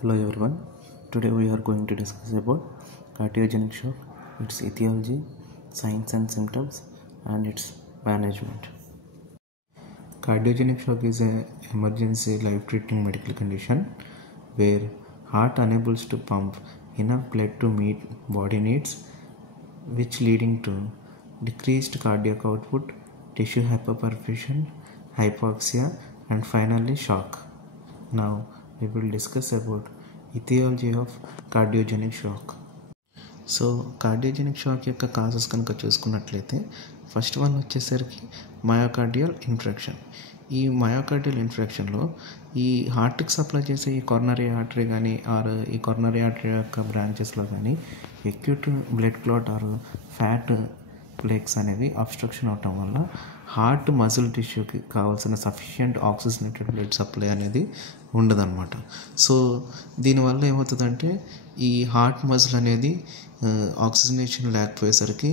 Hello everyone. Today we are going to discuss about cardiogenic shock, its etiology, signs and symptoms, and its management. Cardiogenic shock is an emergency life-threatening medical condition where heart unable to pump enough blood to meet body needs, which leading to decreased cardiac output, tissue hyperperfusion, hypoxia, and finally shock. Now we will discuss about etiology of cardiogenic shock. So cardiogenic shock యొక్క causes కనుక చూసుకున్నట్లయితే first one వచ్చేసరికి myocardial infection. ఈ myocardial ఇన్ఫెక్షన్లో ఈ హార్ట్కి supply చేసే ఈ coronary artery కానీ ఆర్ ఈ కొరనరీ ఆర్టరీ యొక్క బ్రాంచెస్లో కానీ acute blood clot are fat plaques అనేవి అబ్స్ట్రక్షన్ అవటం వల్ల హార్ట్ మజిల్ టిష్యూకి కావాల్సిన సఫిషియంట్ ఆక్సిజనేటెడ్ బ్లడ్ సప్లై అనేది ఉండదన్నమాట. సో దీనివల్ల ఏమవుతుందంటే ఈ హార్ట్ మజిల్ అనేది ఆక్సిజనేషన్ లేకపోయేసరికి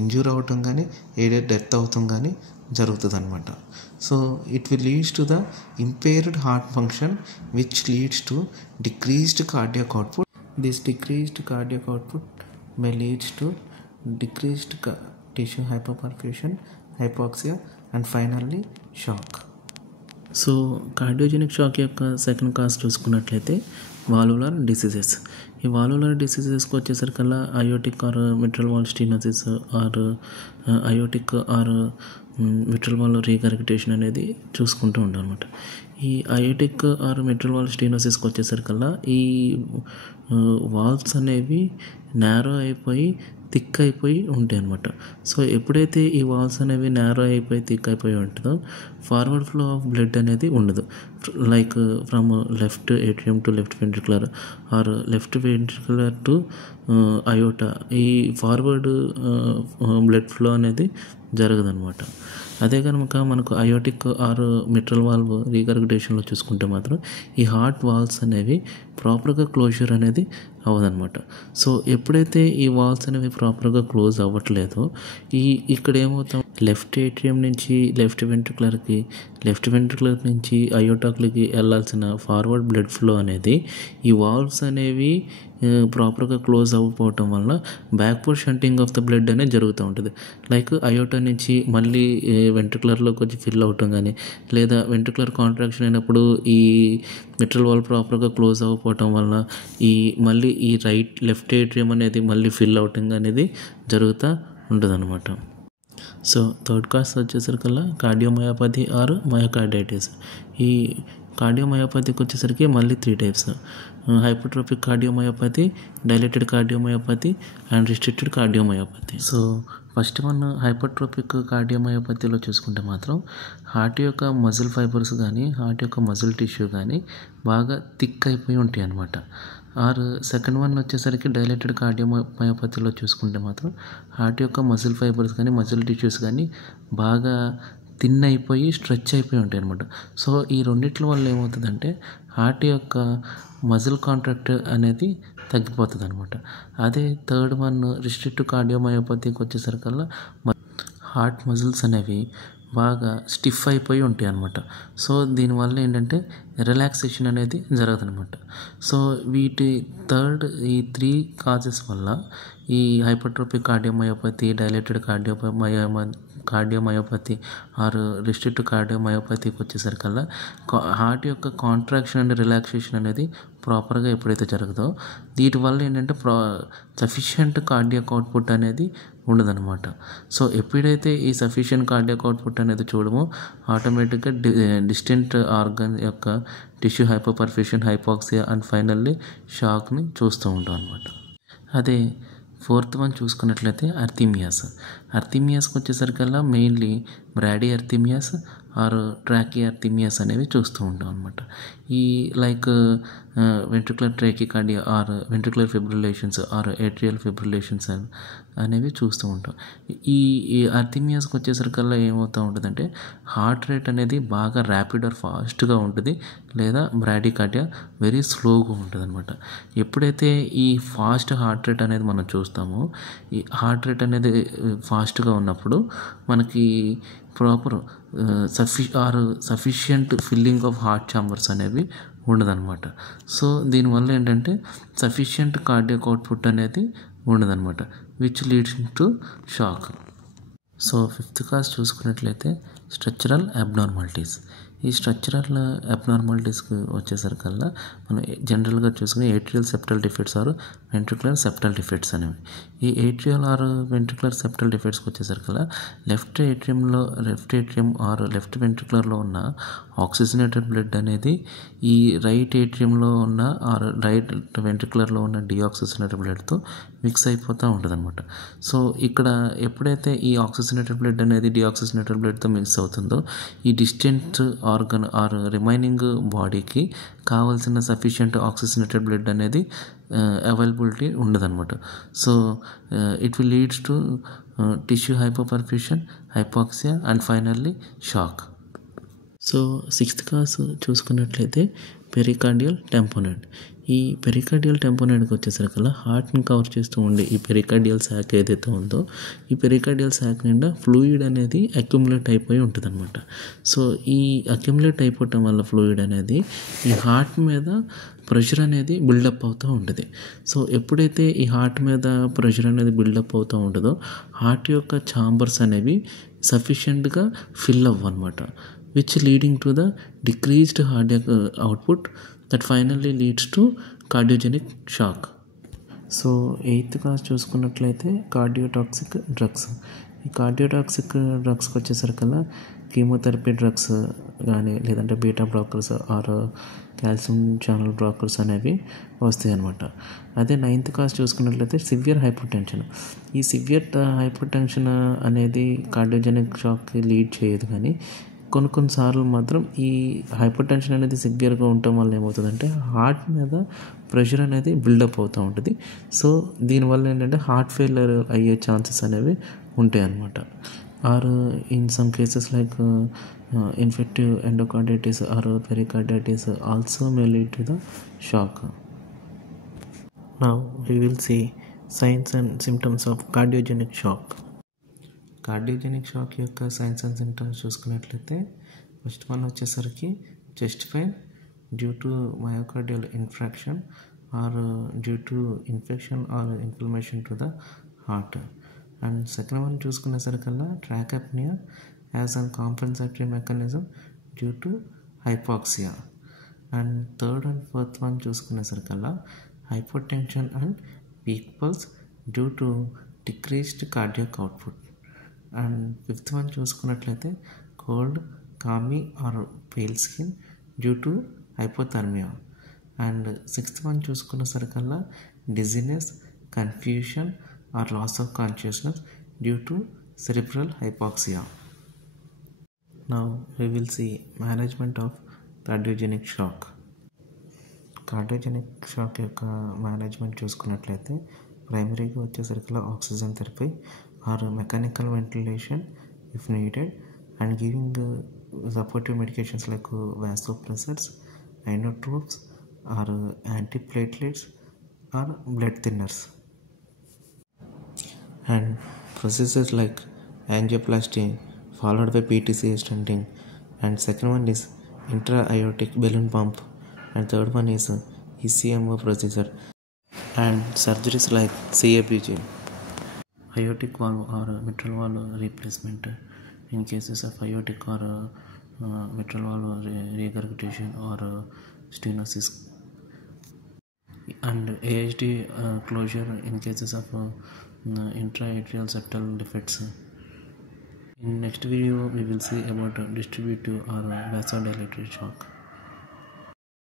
ఇంజ్యూర్ అవటం కానీ ఏడే డెత్ అవటం కానీ జరుగుతుంది అనమాట. So it will leads to the impaired heart function which leads to decreased cardiac output. This decreased cardiac output may leads to decreased tissue hyperperfusion, hypoxia, and finally shock. So cardiogenic shock యొక్క second cause చూసుకున్నట్లయితే valvular diseases. ఈ valvular డిసీజెస్కి వచ్చేసరికల్లా aortic or mitral valve stenosis or aortic or mitral wall రీగర్గిటేషన్ అనేది చూసుకుంటూ ఉంటాం అనమాట. ఈ అయోటిక్ ఆర్ మిట్రల్ వాల్ స్టీనోసిస్కి వచ్చేసరికల్లా ఈ వాల్వ్స్ అనేవి నేరో అయిపోయి థిక్ అయిపోయి ఉంటాయి అనమాట. సో ఎప్పుడైతే ఈ వాల్స్ అనేవి నేరో అయిపోయి థిక్ అయిపోయి ఉంటుందో ఫార్వర్డ్ ఫ్లో ఆఫ్ బ్లడ్ అనేది ఉండదు. Like from left atrium to left ventricular or left ventricular to aorta ఈ ఫార్వర్డ్ బ్లడ్ ఫ్లో అనేది జరగదనమాట. అదే కనుక మనకు అయోటిక్ ఆర్ మిట్రల్ వాల్వ్ రీగర్గిటేషన్లో చూసుకుంటే మాత్రం ఈ హార్ట్ వాల్స్ అనేవి ప్రాపర్గా క్లోజర్ అనేది అవ్వదన్నమాట. సో ఎప్పుడైతే ఈ వాల్స్ అనేవి ప్రాపర్గా క్లోజ్ అవ్వట్లేదో ఇక్కడ ఏమవుతాం లెఫ్ట్ ఏట్రియం నుంచి లెఫ్ట్ వెంట్రికులర్కి, లెఫ్ట్ వెంట్రికులర్ నుంచి అయోటాక్లకి వెళ్ళాల్సిన ఫార్వర్డ్ బ్లడ్ ఫ్లో అనేది ఈ వాల్వ్స్ అనేవి ప్రాపర్గా క్లోజ్ అవ్వకపోవటం వల్ల backward shunting of the blood అనేది జరుగుతూ ఉంటుంది. లైక్ అయోటా నుంచి మళ్ళీ వెంట్రికులర్లోకి వచ్చి ఫిల్ అవటం కానీ, లేదా వెంట్రికులర్ కాంట్రాక్షన్ అయినప్పుడు ఈ మిట్రల్ వాల్ ప్రాపర్గా క్లోజ్ అవ్వకపోవటం వల్ల మళ్ళీ ఈ లెఫ్ట్ ఏట్రియం అనేది మళ్ళీ ఫిల్ అవటం అనేది జరుగుతూ ఉంటుంది అనమాట. సో థర్డ్ కాజ్ వచ్చేసరికల్లా కార్డియోమయోపతి ఆర్ మయోకార్డైటిస్. ఈ కార్డియోమయోపతికి వచ్చేసరికి మళ్ళీ 3 types: hypertrophic cardiomyopathy, dilated cardiomyopathy and restricted cardiomyopathy. So first one hypertrophic కార్డియోమయోపతిలో చూసుకుంటే మాత్రం హార్ట్ యొక్క మజిల్ ఫైబర్స్ కానీ హార్ట్ యొక్క మజిల్ టిష్యూ కానీ బాగా థిక్ అయిపోయి ఉంటాయి అన్నమాట. ఆర్ సెకండ్ వన్ వచ్చేసరికి డైలేటెడ్ కార్డియోమయోపతిలో చూసుకుంటే మాత్రం హార్ట్ యొక్క మజిల్ ఫైబర్స్ కానీ మజిల్ టిష్యూస్ కానీ బాగా థిన్ అయిపోయి స్ట్రెచ్ అయిపోయి ఉంటాయి అనమాట. సో ఈ రెండిట్ల వల్ల ఏమవుతుందంటే హార్ట్ యొక్క మజిల్ కాంట్రాక్ట్ అనేది తగ్గిపోతుంది అనమాట. అదే థర్డ్ వన్ రిస్ట్రిక్టివ్ కార్డియోమయోపతికి వచ్చేసరికల్లా హార్ట్ మజిల్స్ అనేవి బాగా స్టిఫ్ అయిపోయి ఉంటాయి అన్నమాట. సో దీనివల్ల ఏంటంటే రిలాక్సేషన్ అనేది జరగదనమాట. సో ఈ 3 కాజెస్ వల్ల ఈ hypertrophic cardiomyopathy, dilated cardiomyopathy or restrictive కార్డియోమయోపతికి వచ్చేసరికల్లా హార్ట్ యొక్క కాంట్రాక్షన్ అండ్ రిలాక్సేషన్ అనేది ప్రాపర్గా ఎప్పుడైతే జరుగుతుందో వీటి వల్ల ఏంటంటే సఫిషియంట్ కార్డియాక్ అవుట్పుట్ అనేది ఉండదన్నమాట. సో ఎప్పుడైతే ఈ సఫిషియంట్ కార్డియాక్ అవుట్పుట్ అనేది చూడమో ఆటోమేటిక్గా డిస్టెంట్ ఆర్గన్ యొక్క tissue hypoperfusion, hypoxia and finally షాక్ని చూస్తూ ఉంటాం అనమాట. అదే ఫోర్త్ వన్ చూసుకున్నట్లయితే అర్థీమియాస్కి వచ్చేసరికల్లా మెయిన్లీ బ్రాడీ అర్థీమియాస్ ఆర్ ట్రాకీ అర్థీమియాస్ అనేవి చూస్తూ ఉంటాం అనమాట. ఈ like ventricular tachycardia or ventricular fibrillations or atrial fibrillations అనేవి చూస్తూ ఉంటాం. ఈ అర్థీమియాస్కి వచ్చేసరికల్లా ఏమవుతూ ఉంటుందంటే హార్ట్ రేట్ అనేది బాగా ర్యాపిడ్ ఆర్ ఫాస్ట్గా ఉంటుంది, లేదా బ్రాడీకార్డియా వెరీ స్లోగా ఉంటుంది అనమాట. ఎప్పుడైతే ఈ ఫాస్ట్ హార్ట్ రేట్ అనేది మనం చూస్తామో ఈ హార్ట్ రేట్ అనేది ఫాస్ట్గా ఉన్నప్పుడు మనకి proper sufficient filling of heart chambers అనేవి ఉండదన్నమాట. సో దీనివల్ల ఏంటంటే సఫిషియంట్ కార్డియాక్ అవుట్పుట్ అనేది ఉండదన్నమాట, which leads to shock. So fifth cause చూసుకున్నట్లయితే స్ట్రక్చరల్ అబ్నార్మాలిటీస్. ఈ స్ట్రక్చరల్ అబ్నార్మాలిటీస్కి వచ్చేసరికల్లా మనం జనరల్గా చూసుకునే atrial septal defects or ventricular septal defects అనేవి. ఈ ఏట్రియల్ ఆర్ వెంట్రికులర్ సెప్టల్ డిఫెక్ట్స్కి వచ్చేసరికల్లా లెఫ్ట్ ఏట్రియం ఆర్ లెఫ్ట్ వెంట్రికులర్లో ఉన్న ఆక్సిజనేటెడ్ బ్లడ్ అనేది ఈ రైట్ ఏట్రియంలో ఉన్న ఆర్ రైట్ వెంట్రికులర్లో ఉన్న డిఆక్సిజనేటెడ్ బ్లడ్తో మిక్స్ అయిపోతూ ఉంటుంది అనమాట. సో ఇక్కడ ఎప్పుడైతే ఈ ఆక్సిజనేటెడ్ బ్లడ్ అనేది డిఆక్సిజనేటెడ్ బ్లడ్తో మిక్స్ అవుతుందో ఈ డిస్టెంట్ ఆర్గన్ ఆర్ రిమైనింగ్ బాడీకి కావాల్సిన సఫిషియంట్ ఆక్సిజనేటెడ్ బ్లడ్ అనేది అవైలబిలిటీ ఉండదన్నమాట. So it will leads to tissue hypoperfusion, hypoxia and finally shock. So sixth cause చూసుకున్నట్లయితే పెరికార్డియల్ టెంపోనెడ్. ఈ పెరికార్డియల్ టెంపోనెడ్కి వచ్చేసరికల్లా హార్ట్ని కవర్ చేస్తూ ఉండే ఈ పెరికార్డియల్ శాక్ ఏదైతే ఉందో ఈ పెరికార్డియల్ శాక్ నిండా ఫ్లూయిడ్ అనేది అక్యుములేట్ అయిపోయి ఉంటుంది అనమాట. సో ఈ అక్యుములేట్ అయిపోవటం వల్ల ఫ్లూయిడ్ అనేది ఈ హార్ట్ మీద ప్రెషర్ అనేది బిల్డప్ అవుతూ ఉంటుంది. సో ఎప్పుడైతే ఈ హార్ట్ మీద ప్రెషర్ అనేది బిల్డప్ అవుతూ ఉంటుందో హార్ట్ యొక్క ఛాంబర్స్ అనేవి సఫిషియెంట్గా fill అవ్వనమాట, which leading to the decreased cardiac output that finally leads to cardiogenic shock. So eighth cause చూసుకున్నట్లయితే కార్డియోటాక్సిక్ డ్రగ్స్. ఈ కార్డియోటాక్సిక్ డ్రగ్స్కి వచ్చేసరికల్లా కీమోథెరపీ డ్రగ్స్ కానీ లేదంటే beta blockers or calcium channel blockers అనేవి వస్తాయి అన్నమాట. అదే నైన్త్ కాజ్ చూసుకున్నట్లయితే సివియర్ హైపర్ టెన్షన్. ఈ సివియర్ హైపర్ టెన్షన్ అనేది కార్డియోజెనిక్ షాక్కి లీడ్ చేయదు, కానీ కొన్నిసార్లు మాత్రం ఈ హైపర్ టెన్షన్ అనేది సివియర్గా ఉండటం వల్ల ఏమవుతుందంటే హార్ట్ మీద ప్రెషర్ అనేది బిల్డప్ అవుతూ ఉంటుంది. సో దీనివల్ల ఏంటంటే హార్ట్ ఫెయిల్యూర్ అయ్యే ఛాన్సెస్ అనేవి ఉంటాయి అన్నమాట. Or in some cases like infective endocarditis or pericarditis also may lead to the shock. Now we will see signs and symptoms of cardiogenic shock. Cardiogenic shock యొక్క signs and symptoms చూసుకున్నట్లయితే first one వచ్చేసరికి chest pain due to myocardial infarction or due to infection or inflammation to the heart. And second one చూసుకునేసరికల్లా tachypnoea as an compensatory mechanism due to hypoxia. And third and fourth one చూసుకునేసరికల్లా hypotension and weak pulse due to decreased cardiac output. And fifth one చూసుకున్నట్లయితే cold, clammy or pale skin due to hypothermia. And sixth one చూసుకునేసరికల్లా dizziness, confusion or loss of consciousness due to cerebral hypoxia. Now we will see management of cardiogenic shock. Cardiogenic shock యొక్క management చూసుకున్నట్లయితే ప్రైమరీగా వచ్చేసరికి oxygen therapy or mechanical ventilation if needed and giving supportive medications like vasopressors, inotropes or antiplatelets are blood thinners. And procedures like angioplasty followed by PTCA stenting, and second one is intra-aortic balloon pump, and third one is ECMO procedure, and surgeries like CABG, aortic valve or mitral valve replacement in cases of aortic or mitral valve regurgitation or stenosis, and AHD closure in cases of intra-atrial septal defects. In next video we will see about distributive or vasodilatory shock.